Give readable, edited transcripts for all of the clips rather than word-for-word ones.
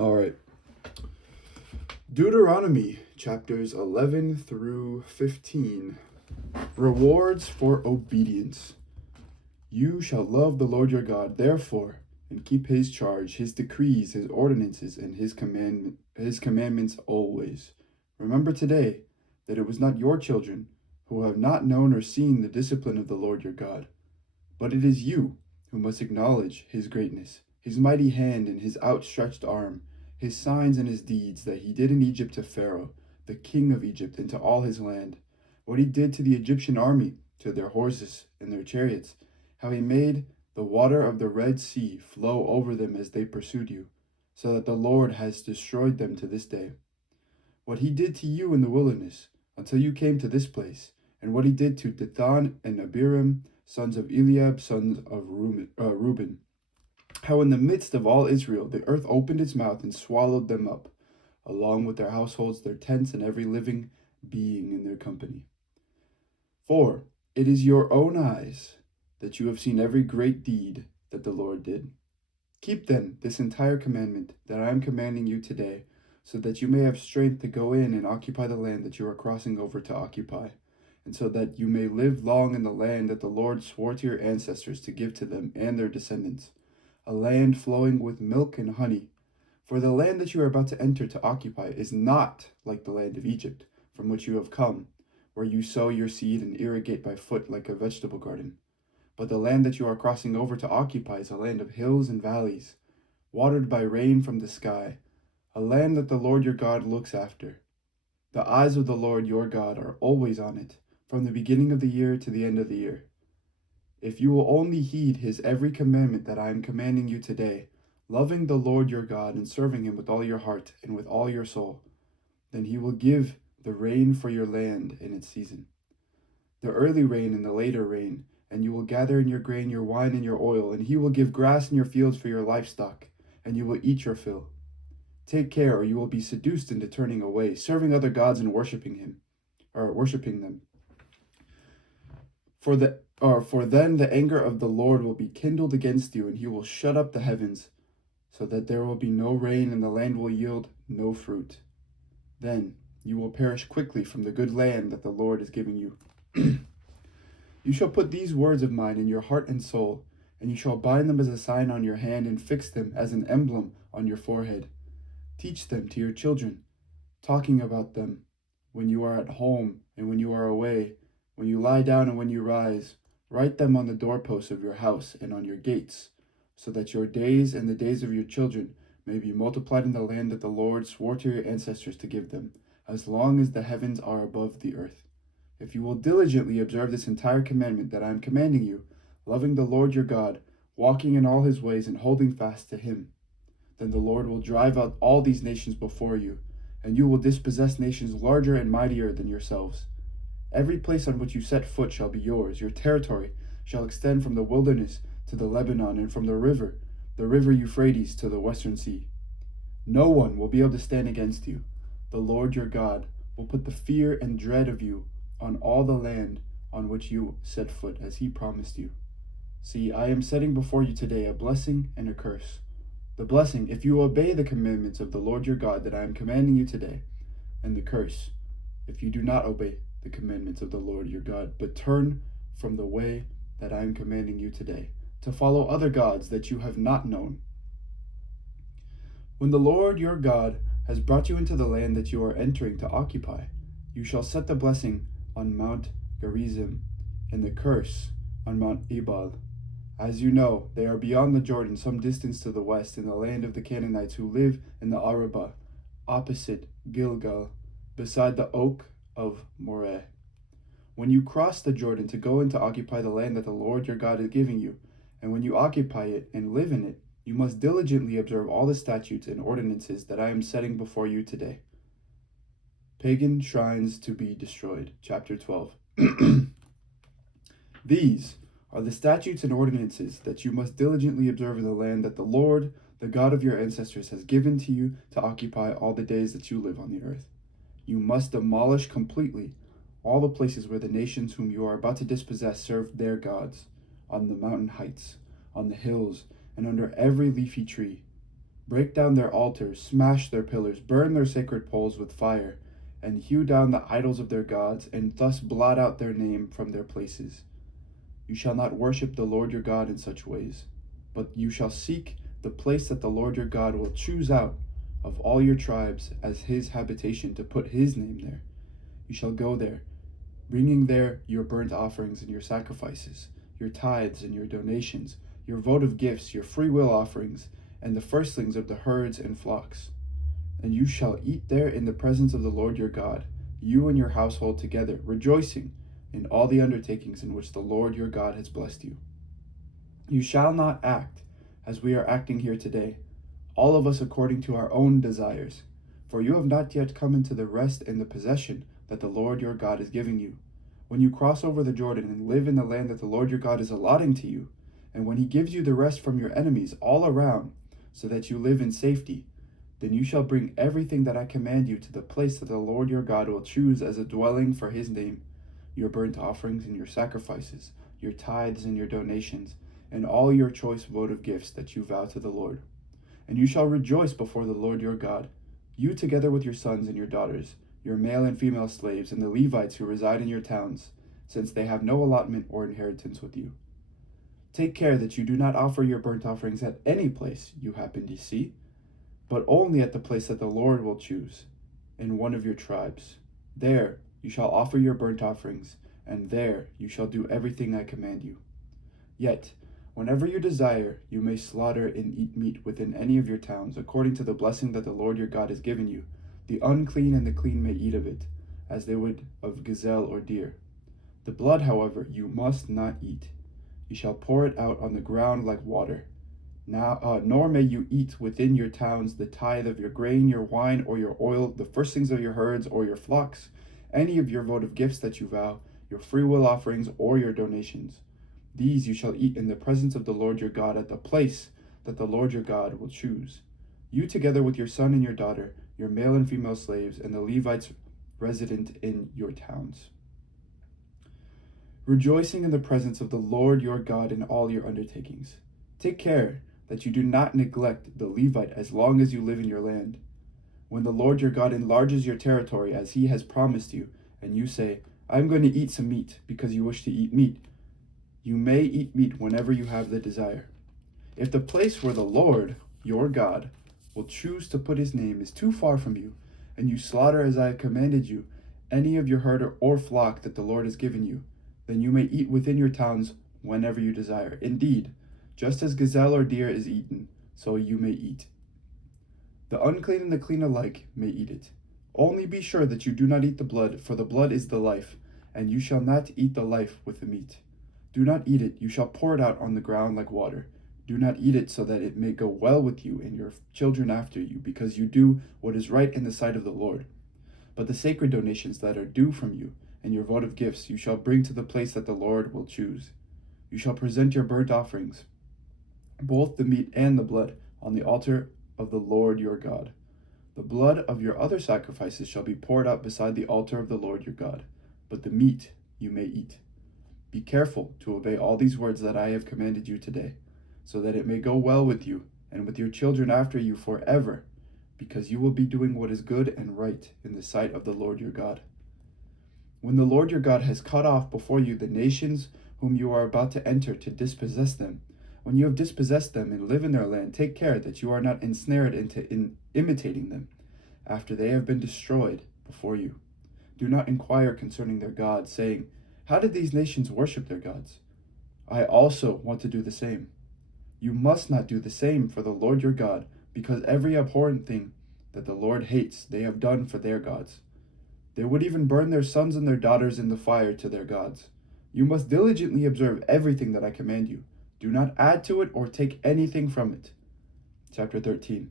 All right. Deuteronomy chapters 11 through 15. Rewards for obedience. You shall love the Lord your God, therefore, and keep his charge, his decrees, his ordinances, and his commandments always. Remember today that it was not your children who have not known or seen the discipline of the Lord your God, but it is you who must acknowledge his greatness, his mighty hand and his outstretched arm, his signs and his deeds that he did in Egypt to Pharaoh, the king of Egypt, and to all his land, what he did to the Egyptian army, to their horses and their chariots, how he made the water of the Red Sea flow over them as they pursued you, so that the Lord has destroyed them to this day. What he did to you in the wilderness, until you came to this place, and what he did to Dathan and Abiram, sons of Eliab, sons of Reuben, how in the midst of all Israel the earth opened its mouth and swallowed them up, along with their households, their tents, and every living being in their company. For it is your own eyes that you have seen every great deed that the Lord did. Keep then this entire commandment that I am commanding you today, so that you may have strength to go in and occupy the land that you are crossing over to occupy, and so that you may live long in the land that the Lord swore to your ancestors to give to them and their descendants, a land flowing with milk and honey. For the land that you are about to enter to occupy is not like the land of Egypt, from which you have come, where you sow your seed and irrigate by foot like a vegetable garden. But the land that you are crossing over to occupy is a land of hills and valleys, watered by rain from the sky, a land that the Lord your God looks after. The eyes of the Lord your God are always on it, from the beginning of the year to the end of the year. If you will only heed his every commandment that I am commanding you today, loving the Lord your God and serving him with all your heart and with all your soul, then he will give the rain for your land in its season, the early rain and the later rain, and you will gather in your grain, your wine, and your oil, and he will give grass in your fields for your livestock, and you will eat your fill. Take care, or you will be seduced into turning away, serving other gods and worshiping them. For then the anger of the Lord will be kindled against you, and he will shut up the heavens, so that there will be no rain, and the land will yield no fruit. Then you will perish quickly from the good land that the Lord is giving you. You shall put these words of mine in your heart and soul, and you shall bind them as a sign on your hand and fix them as an emblem on your forehead. Teach them to your children, talking about them when you are at home and when you are away, when you lie down and when you rise. Write them on the doorposts of your house and on your gates, so that your days and the days of your children may be multiplied in the land that the Lord swore to your ancestors to give them, as long as the heavens are above the earth. If you will diligently observe this entire commandment that I am commanding you, loving the Lord your God, walking in all his ways and holding fast to him, then the Lord will drive out all these nations before you, and you will dispossess nations larger and mightier than yourselves. Every place on which you set foot shall be yours. Your territory shall extend from the wilderness to the Lebanon, and from the river Euphrates, to the western sea. No one will be able to stand against you. The Lord your God will put the fear and dread of you on all the land on which you set foot, as he promised you. See, I am setting before you today a blessing and a curse. The blessing, if you obey the commandments of the Lord your God that I am commanding you today, and the curse, if you do not obey the commandments of the Lord your God, but turn from the way that I am commanding you today, to follow other gods that you have not known. When the Lord your God has brought you into the land that you are entering to occupy, you shall set the blessing on Mount Gerizim, and the curse on Mount Ebal. As you know, they are beyond the Jordan, some distance to the west, in the land of the Canaanites who live in the Arabah, opposite Gilgal, beside the oak of Moreh. When you cross the Jordan to go in to occupy the land that the Lord your God is giving you, and when you occupy it and live in it, you must diligently observe all the statutes and ordinances that I am setting before you today. Pagan shrines to be destroyed. Chapter 12. These are the statutes and ordinances that you must diligently observe in the land that the Lord, the God of your ancestors, has given to you to occupy all the days that you live on the earth. You must demolish completely all the places where the nations whom you are about to dispossess served their gods, on the mountain heights, on the hills, and under every leafy tree. Break down their altars, smash their pillars, burn their sacred poles with fire, and hew down the idols of their gods, and thus blot out their name from their places. You shall not worship the Lord your God in such ways, but you shall seek the place that the Lord your God will choose out of all your tribes as his habitation to put his name there. You shall go there, bringing there your burnt offerings and your sacrifices, your tithes and your donations, your votive gifts, your freewill offerings, and the firstlings of the herds and flocks. And you shall eat there in the presence of the Lord your God, you and your household together, rejoicing in all the undertakings in which the Lord your God has blessed you. You shall not act as we are acting here today, all of us according to our own desires, for you have not yet come into the rest and the possession that the Lord your God is giving you. When you cross over the Jordan and live in the land that the Lord your God is allotting to you, and when he gives you the rest from your enemies all around, so that you live in safety, then you shall bring everything that I command you to the place that the Lord your God will choose as a dwelling for his name, your burnt offerings and your sacrifices, your tithes and your donations, and all your choice votive gifts that you vow to the Lord. And you shall rejoice before the Lord your God, you together with your sons and your daughters, your male and female slaves, and the Levites who reside in your towns, since they have no allotment or inheritance with you. Take care that you do not offer your burnt offerings at any place you happen to see, but only at the place that the Lord will choose, in one of your tribes. There you shall offer your burnt offerings, and there you shall do everything I command you. Yet, whenever you desire, you may slaughter and eat meat within any of your towns, according to the blessing that the Lord your God has given you. The unclean and the clean may eat of it, as they would of gazelle or deer. The blood, however, you must not eat. You shall pour it out on the ground like water. Nor may you eat within your towns the tithe of your grain, your wine, or your oil, the firstlings of your herds or your flocks, any of your votive gifts that you vow, your freewill offerings or your donations. These you shall eat in the presence of the Lord your God at the place that the Lord your God will choose. You together with your son and your daughter, your male and female slaves, and the Levites resident in your towns. Rejoicing in the presence of the Lord your God in all your undertakings. Take care that you do not neglect the Levite as long as you live in your land. When the Lord your God enlarges your territory as he has promised you, and you say, I'm going to eat some meat because you wish to eat meat, you may eat meat whenever you have the desire. If the place where the Lord your God will choose to put his name is too far from you, and you slaughter as I have commanded you any of your herd or flock that the Lord has given you, then you may eat within your towns whenever you desire. Indeed, just as gazelle or deer is eaten, so you may eat. The unclean and the clean alike may eat it. Only be sure that you do not eat the blood, for the blood is the life, and you shall not eat the life with the meat. Do not eat it, you shall pour it out on the ground like water. Do not eat it so that it may go well with you and your children after you, because you do what is right in the sight of the Lord. But the sacred donations that are due from you, and your votive gifts you shall bring to the place that the Lord will choose. You shall present your burnt offerings, both the meat and the blood, on the altar of the Lord your God. The blood of your other sacrifices shall be poured out beside the altar of the Lord your God, but the meat you may eat. Be careful to obey all these words that I have commanded you today, so that it may go well with you and with your children after you forever, because you will be doing what is good and right in the sight of the Lord your God. When the Lord your God has cut off before you the nations whom you are about to enter to dispossess them, when you have dispossessed them and live in their land, take care that you are not ensnared into imitating them after they have been destroyed before you. Do not inquire concerning their gods, saying, how did these nations worship their gods? I also want to do the same. You must not do the same for the Lord your God, because every abhorrent thing that the Lord hates they have done for their gods. They would even burn their sons and their daughters in the fire to their gods. You must diligently observe everything that I command you. Do not add to it or take anything from it. Chapter 13.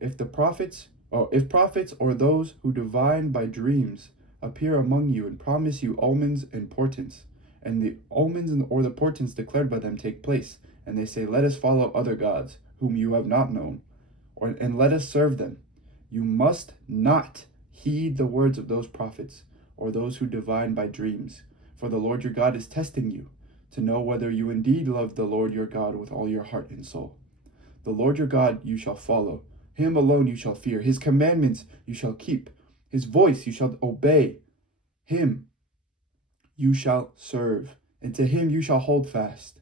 If prophets or those who divine by dreams appear among you and promise you omens and portents, and the omens or the portents declared by them take place, and they say, let us follow other gods, whom you have not known, and let us serve them, you must not heed the words of those prophets, or those who divine by dreams, for the Lord your God is testing you, to know whether you indeed love the Lord your God with all your heart and soul. The Lord your God you shall follow, Him alone you shall fear. His commandments you shall keep. His voice you shall obey. Him you shall serve, and to him you shall hold fast.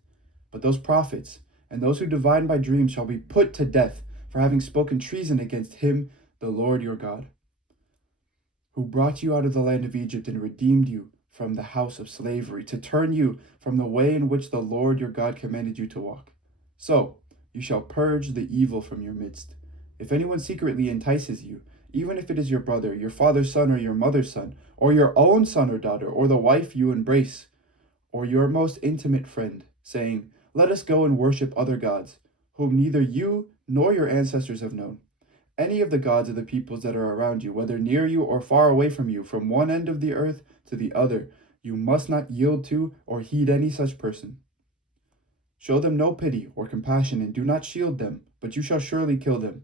But those prophets and those who divine by dreams shall be put to death for having spoken treason against him, the Lord your God, who brought you out of the land of Egypt and redeemed you from the house of slavery, to turn you from the way in which the Lord your God commanded you to walk. So you shall purge the evil from your midst. If anyone secretly entices you, even if it is your brother, your father's son, or your mother's son, or your own son or daughter, or the wife you embrace, or your most intimate friend, saying, "Let us go and worship other gods, whom neither you nor your ancestors have known," any of the gods of the peoples that are around you, whether near you or far away from you, from one end of the earth to the other, you must not yield to or heed any such person. Show them no pity or compassion, and do not shield them, but you shall surely kill them.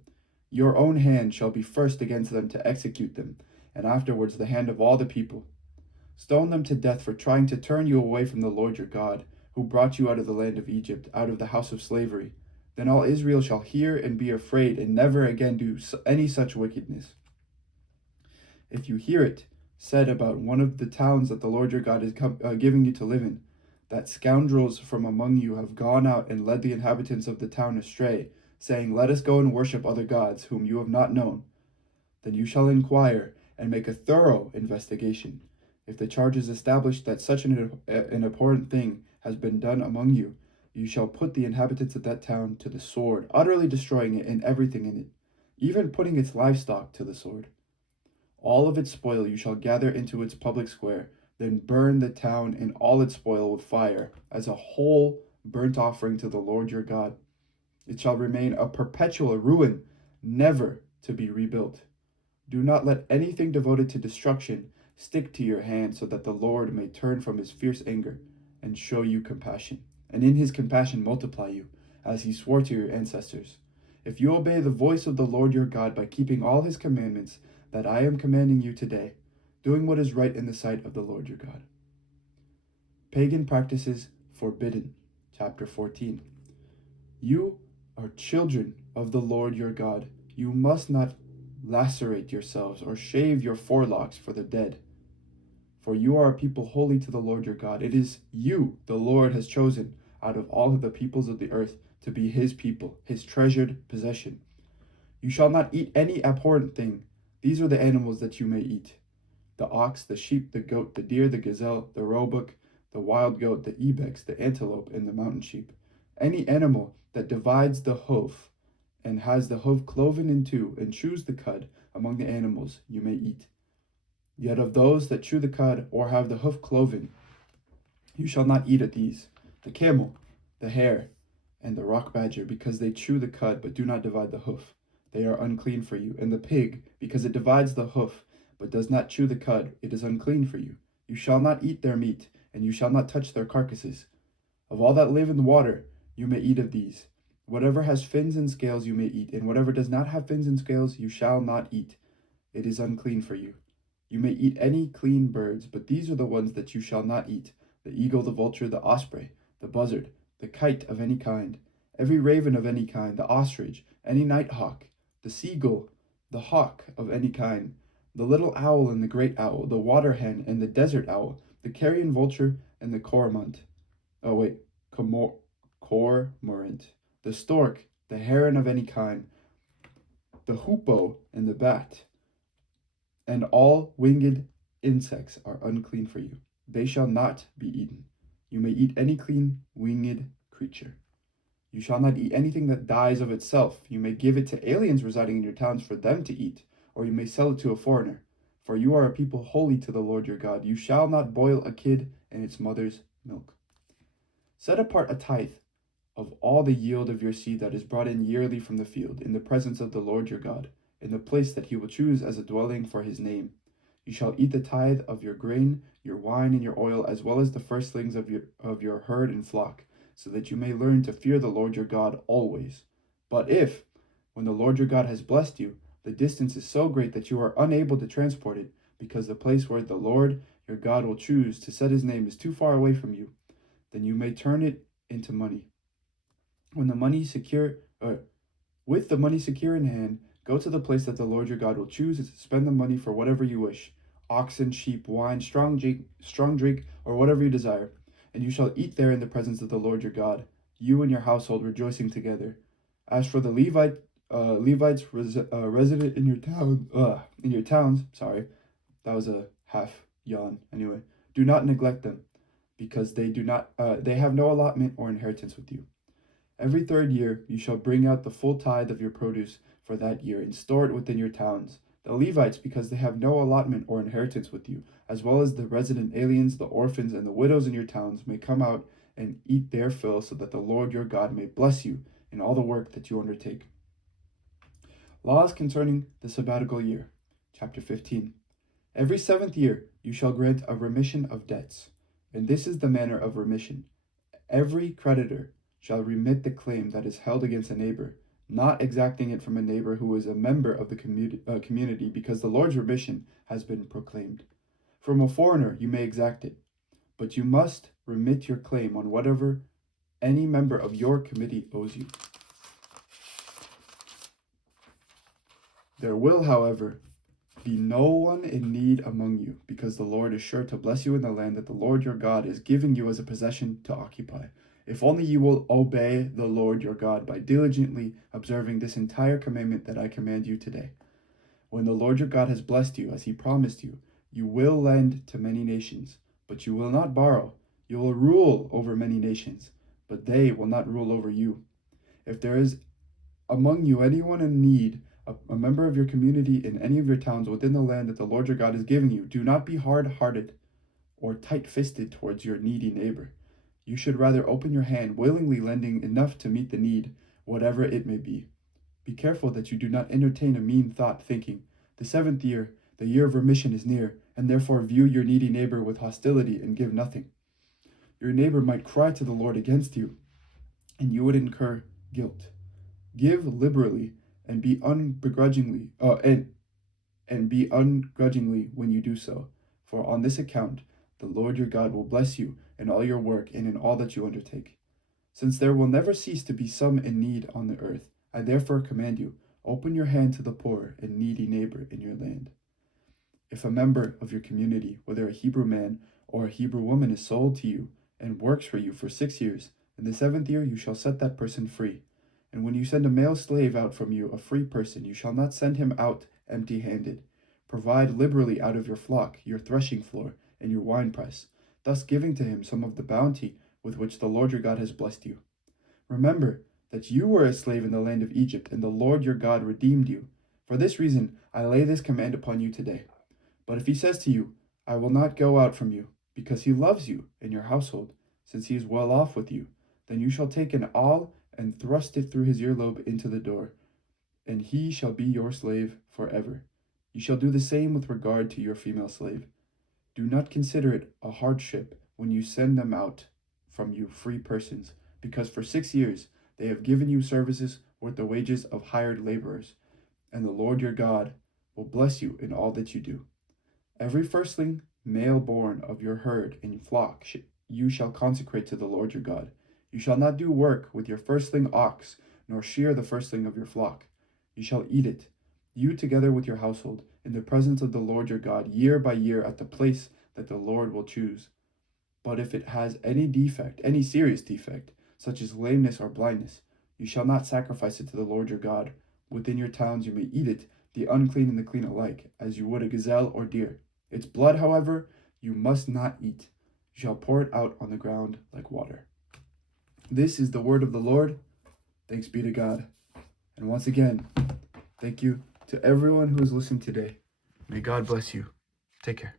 Your own hand shall be first against them to execute them, and afterwards the hand of all the people. Stone them to death for trying to turn you away from the Lord your God, who brought you out of the land of Egypt, out of the house of slavery. Then all Israel shall hear and be afraid, and never again do any such wickedness. If you hear it said about one of the towns that the Lord your God is giving you to live in, that scoundrels from among you have gone out and led the inhabitants of the town astray, saying, "Let us go and worship other gods whom you have not known," then you shall inquire and make a thorough investigation. If the charge is established that such an abhorrent thing has been done among you, you shall put the inhabitants of that town to the sword, utterly destroying it and everything in it, even putting its livestock to the sword. All of its spoil you shall gather into its public square, then burn the town and all its spoil with fire, as a whole burnt offering to the Lord your God. It shall remain a perpetual ruin, never to be rebuilt. Do not let anything devoted to destruction stick to your hand, so that the Lord may turn from his fierce anger and show you compassion, and in his compassion multiply you, as he swore to your ancestors. If you obey the voice of the Lord your God by keeping all his commandments that I am commanding you today, doing what is right in the sight of the Lord your God. Pagan practices forbidden. Chapter 14. You are children of the Lord your God. You must not lacerate yourselves or shave your forelocks for the dead, for you are a people holy to the Lord your God. It is you the Lord has chosen out of all of the peoples of the earth to be his people, his treasured possession. You shall not eat any abhorrent thing. These are the animals that you may eat: the ox, the sheep, the goat, the deer, the gazelle, the roebuck, the wild goat, the ibex, the antelope, and the mountain sheep. Any animal that divides the hoof and has the hoof cloven in two and chews the cud among the animals you may eat. Yet of those that chew the cud or have the hoof cloven, you shall not eat of these: the camel, the hare, and the rock badger, because they chew the cud but do not divide the hoof. They are unclean for you. And the pig, because it divides the hoof but does not chew the cud, it is unclean for you. You shall not eat their meat, and you shall not touch their carcasses. Of all that live in the water, you may eat of these. Whatever has fins and scales you may eat, and whatever does not have fins and scales you shall not eat. It is unclean for you. You may eat any clean birds, but these are the ones that you shall not eat: the eagle, the vulture, the osprey, the buzzard, the kite of any kind, every raven of any kind, the ostrich, any nighthawk, the seagull, the hawk of any kind, the little owl and the great owl, the water hen and the desert owl, the carrion vulture and the cormorant. Cormorant, the stork, the heron of any kind, the hoopoe and the bat, and all winged insects are unclean for you. They shall not be eaten. You may eat any clean winged creature. You shall not eat anything that dies of itself. You may give it to aliens residing in your towns for them to eat, or you may sell it to a foreigner. For you are a people holy to the Lord your God. You shall not boil a kid in its mother's milk. Set apart a tithe of all the yield of your seed that is brought in yearly from the field, in the presence of the Lord your God, in the place that he will choose as a dwelling for his name. You shall eat the tithe of your grain, your wine, and your oil, as well as the firstlings of your herd and flock, so that you may learn to fear the Lord your God always. But if, when the Lord your God has blessed you, the distance is so great that you are unable to transport it, because the place where the Lord your God will choose to set his name is too far away from you, then you may turn it into money. With the money secure in hand, Go to the place that the Lord your God will choose and spend the money for whatever you wish, oxen, sheep, wine, strong drink, or whatever you desire. And you shall eat there in the presence of the Lord your God, you and your household rejoicing together. As for the Levites resident in your towns, sorry, that was a half yawn. Anyway, do not neglect them, because they have no allotment or inheritance with you. Every 3rd year you shall bring out the full tithe of your produce for that year and store it within your towns. The Levites, because they have no allotment or inheritance with you, as well as the resident aliens, the orphans, and the widows in your towns, may come out and eat their fill, so that the Lord your God may bless you in all the work that you undertake. Laws concerning the sabbatical year. Chapter 15. Every 7th year you shall grant a remission of debts, and this is the manner of remission. Every creditor shall remit the claim that is held against a neighbor, not exacting it from a neighbor who is a member of the community, because the Lord's remission has been proclaimed. From a foreigner you may exact it, but you must remit your claim on whatever any member of your committee owes you. There will, however, be no one in need among you, because the Lord is sure to bless you in the land that the Lord your God is giving you as a possession to occupy. If only you will obey the Lord your God by diligently observing this entire commandment that I command you today. When the Lord your God has blessed you, as he promised you, you will lend to many nations, but you will not borrow. You will rule over many nations, but they will not rule over you. If there is among you anyone in need, a member of your community in any of your towns within the land that the Lord your God is giving you, do not be hard-hearted or tight-fisted towards your needy neighbor. You should rather open your hand, willingly lending enough to meet the need, whatever it may be. Be careful that you do not entertain a mean thought, thinking, the 7th year, the year of remission, is near, and therefore view your needy neighbor with hostility and give nothing. Your neighbor might cry to the Lord against you, and you would incur guilt. Give liberally and be ungrudgingly when you do so, for on this account the Lord your God will bless you in all your work and in all that you undertake. Since there will never cease to be some in need on the earth, I therefore command you, open your hand to the poor and needy neighbor in your land. If a member of your community, whether a Hebrew man or a Hebrew woman, is sold to you and works for you for 6 years, in the 7th year you shall set that person free. And when you send a male slave out from you, a free person, you shall not send him out empty-handed. Provide liberally out of your flock, your threshing floor, and your winepress, thus giving to him some of the bounty with which the Lord your God has blessed you. Remember that you were a slave in the land of Egypt, and the Lord your God redeemed you. For this reason I lay this command upon you today. But if he says to you, I will not go out from you, because he loves you and your household, since he is well off with you, then you shall take an awl and thrust it through his earlobe into the door, and he shall be your slave forever. You shall do the same with regard to your female slave. Do not consider it a hardship when you send them out from you free persons, because for 6 years they have given you services worth the wages of hired laborers, and the Lord your God will bless you in all that you do. Every firstling male born of your herd and flock you shall consecrate to the Lord your God. You shall not do work with your firstling ox, nor shear the firstling of your flock. You shall eat it, you together with your household, in the presence of the Lord your God, year by year, at the place that the Lord will choose. But if it has any defect, any serious defect, such as lameness or blindness, you shall not sacrifice it to the Lord your God. Within your towns you may eat it, the unclean and the clean alike, as you would a gazelle or deer. Its blood, however, you must not eat. You shall pour it out on the ground like water. This is the word of the Lord. Thanks be to God. And once again, thank you to everyone who has listened today. May God bless you. Take care.